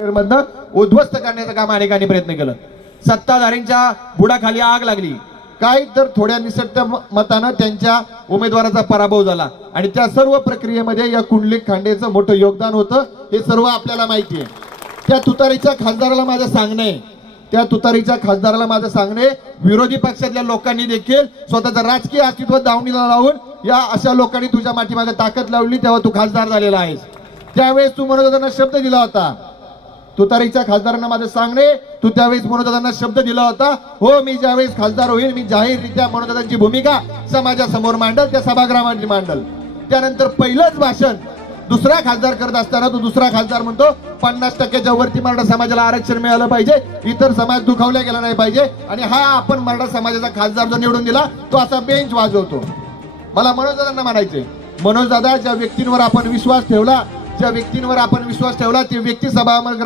मधनं उद्ध्वस्त करण्याचं काम अनेकांनी प्रयत्न केलं. सत्ताधारींच्या बुडाखाली आग लागली. काय तर थोड्या निसटत्या मतानं त्यांच्या उमेदवाराचा पराभव झाला आणि त्या सर्व प्रक्रियेमध्ये या कुंडलिक खांडेचं मोठं योगदान होतं. हे सर्व आपल्याला माहिती आहे. त्या तुतारीच्या खासदाराला माझं सांगणं आहे, त्या तुतारीच्या खासदाराला माझं सांगणे, विरोधी पक्षातल्या लोकांनी देखील स्वतःचं राजकीय अस्तित्व दावणीला लावून या अशा लोकांनी तुझ्या पाठीमागे ताकद लावली तेव्हा तू खासदार झालेला आहेस. त्यावेळेस तू मनोजदांना शब्द दिला होता. तुतारीच्या खासदारांना माझं सांगणे, तू त्यावेळेस मनोजदांना शब्द दिला होता, हो मी ज्यावेळेस खासदार होईल मी जाहीररित्या मनोजदांची भूमिका समाजासमोर मांडल, त्या सभागृहामध्ये मांडल. त्यानंतर पहिलंच भाषण दुसरा खासदार करत असताना तो दुसरा खासदार म्हणतो 50%च्या वरती मराठा समाजाला आरक्षण मिळालं पाहिजे, इतर समाज दुखावला गेला नाही पाहिजे. आणि हा आपण मराठा समाजाचा खासदार जो निवडून दिला तो असा बेंच वाजवतो. मला मनोजदादांना म्हणायचे, मनोजदादा ज्या व्यक्तींवर आपण विश्वास ठेवला, ज्या व्यक्तींवर आपण विश्वास ठेवला ती व्यक्ती सभा